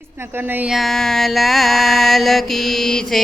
કૃષ્ણ કનૈયા લાલ કી છે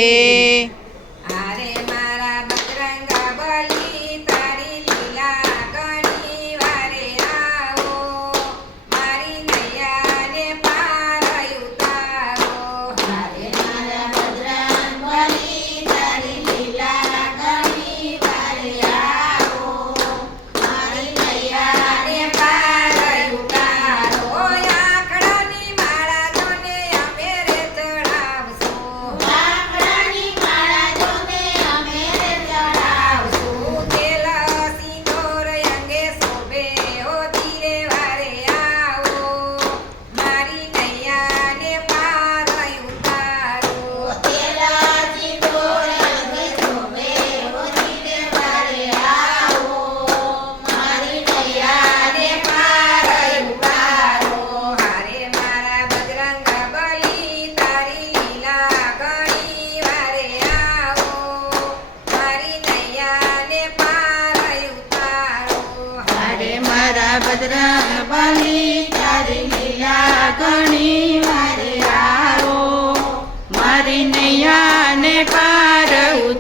पार उ